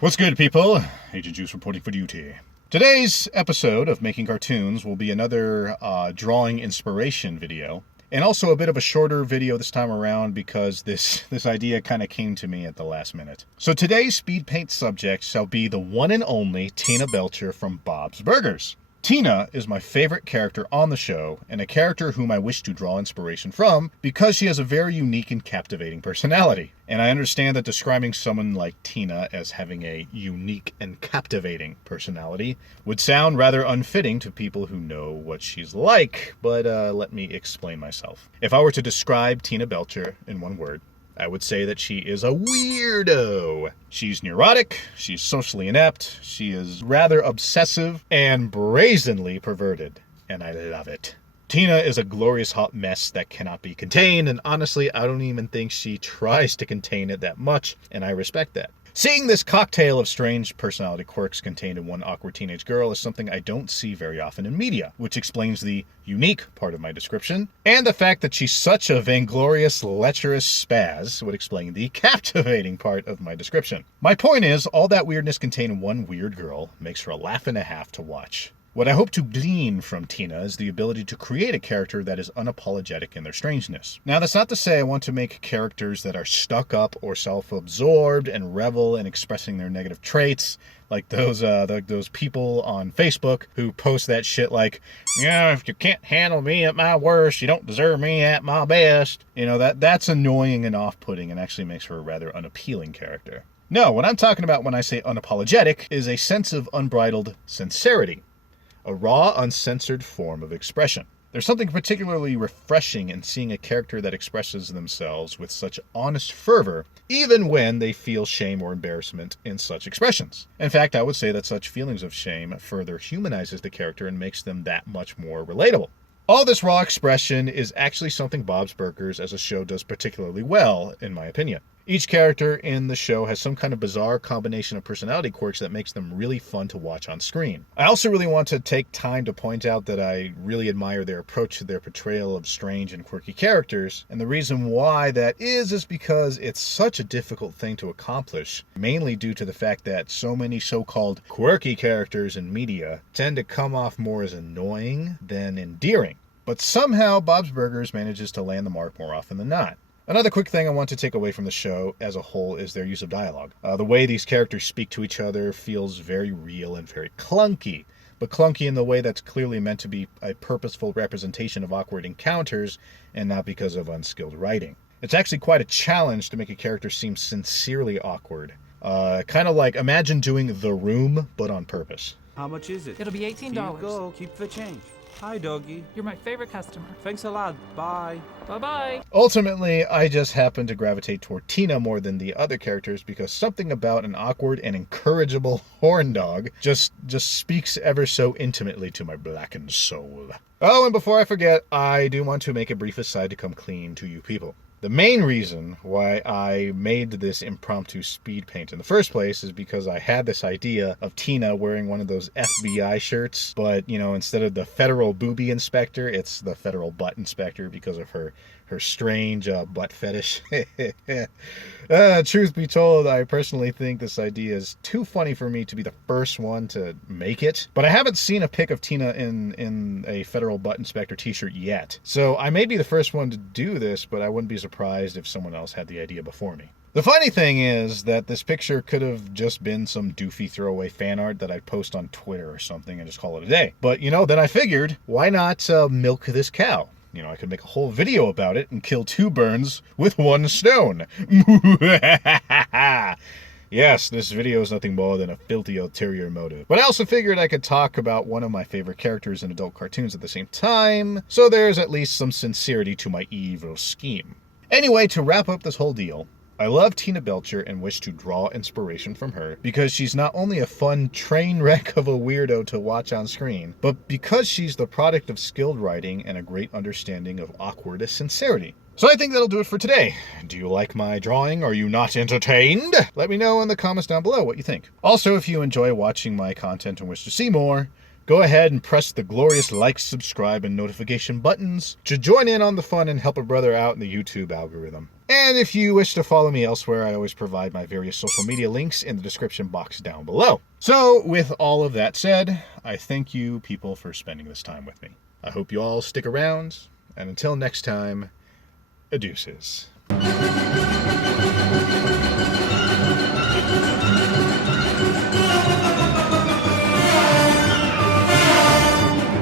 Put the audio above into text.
What's good, people? Agent Juice reporting for duty. Today's episode of Making Cartoons will be another drawing inspiration video, and also a bit of a shorter video this time around because this idea kind of came to me at the last minute. So today's Speedpaint subject shall be the one and only Tina Belcher from Bob's Burgers. Tina is my favorite character on the show, and a character whom I wish to draw inspiration from because she has a very unique and captivating personality. And I understand that describing someone like Tina as having a unique and captivating personality would sound rather unfitting to people who know what she's like, but let me explain myself. If I were to describe Tina Belcher in one word, I would say that she is a weirdo. She's neurotic, she's socially inept, she is rather obsessive, and brazenly perverted. And I love it. Tina is a glorious hot mess that cannot be contained, and honestly, I don't even think she tries to contain it that much, and I respect that. Seeing this cocktail of strange personality quirks contained in one awkward teenage girl is something I don't see very often in media, which explains the unique part of my description, and the fact that she's such a vainglorious, lecherous spaz would explain the captivating part of my description. My point is, all that weirdness contained in one weird girl makes for a laugh and a half to watch. What I hope to glean from Tina is the ability to create a character that is unapologetic in their strangeness. Now, that's not to say I want to make characters that are stuck up or self-absorbed and revel in expressing their negative traits, like those people on Facebook who post that shit like, yeah, if you can't handle me at my worst, you don't deserve me at my best. You know, that's annoying and off-putting and actually makes for a rather unappealing character. No, what I'm talking about when I say unapologetic is a sense of unbridled sincerity. A raw, uncensored form of expression. There's something particularly refreshing in seeing a character that expresses themselves with such honest fervor, even when they feel shame or embarrassment in such expressions. In fact, I would say that such feelings of shame further humanizes the character and makes them that much more relatable. All this raw expression is actually something Bob's Burgers as a show does particularly well, in my opinion. Each character in the show has some kind of bizarre combination of personality quirks that makes them really fun to watch on screen. I also really want to take time to point out that I really admire their approach to their portrayal of strange and quirky characters, and the reason why that is because it's such a difficult thing to accomplish, mainly due to the fact that so many so-called quirky characters in media tend to come off more as annoying than endearing. But somehow Bob's Burgers manages to land the mark more often than not. Another quick thing I want to take away from the show as a whole is their use of dialogue. The way these characters speak to each other feels very real and very clunky, but clunky in the way that's clearly meant to be a purposeful representation of awkward encounters and not because of unskilled writing. It's actually quite a challenge to make a character seem sincerely awkward. Kind of like, imagine doing The Room, but on purpose. How much is it? It'll be $18. Here you go. Keep the change. Hi, doggy. You're my favorite customer. Thanks a lot. Bye. Bye-bye. Ultimately, I just happen to gravitate toward Tina more than the other characters because something about an awkward and incorrigible horn dog just speaks ever so intimately to my blackened soul. Oh, and before I forget, I do want to make a brief aside to come clean to you people. The main reason why I made this impromptu speed paint in the first place is because I had this idea of Tina wearing one of those FBI shirts, but, you know, instead of the federal booby inspector, it's the federal butt inspector because of her strange butt fetish. Truth be told, I personally think this idea is too funny for me to be the first one to make it, but I haven't seen a pic of Tina in a federal butt inspector t-shirt yet. So I may be the first one to do this, but I wouldn't be surprised if someone else had the idea before me. The funny thing is that this picture could have just been some doofy throwaway fan art that I'd post on Twitter or something and just call it a day. But, you know, then I figured, why not milk this cow? You know, I could make a whole video about it and kill two burns with one stone. Yes, this video is nothing more than a filthy ulterior motive. But I also figured I could talk about one of my favorite characters in adult cartoons at the same time, so there's at least some sincerity to my evil scheme. Anyway, to wrap up this whole deal, I love Tina Belcher and wish to draw inspiration from her because she's not only a fun train wreck of a weirdo to watch on screen, but because she's the product of skilled writing and a great understanding of awkward sincerity. So I think that'll do it for today. Do you like my drawing? Are you not entertained? Let me know in the comments down below what you think. Also, if you enjoy watching my content and wish to see more, go ahead and press the glorious like, subscribe, and notification buttons to join in on the fun and help a brother out in the YouTube algorithm. And if you wish to follow me elsewhere, I always provide my various social media links in the description box down below. So, with all of that said, I thank you people for spending this time with me. I hope you all stick around, and until next time, adeuces.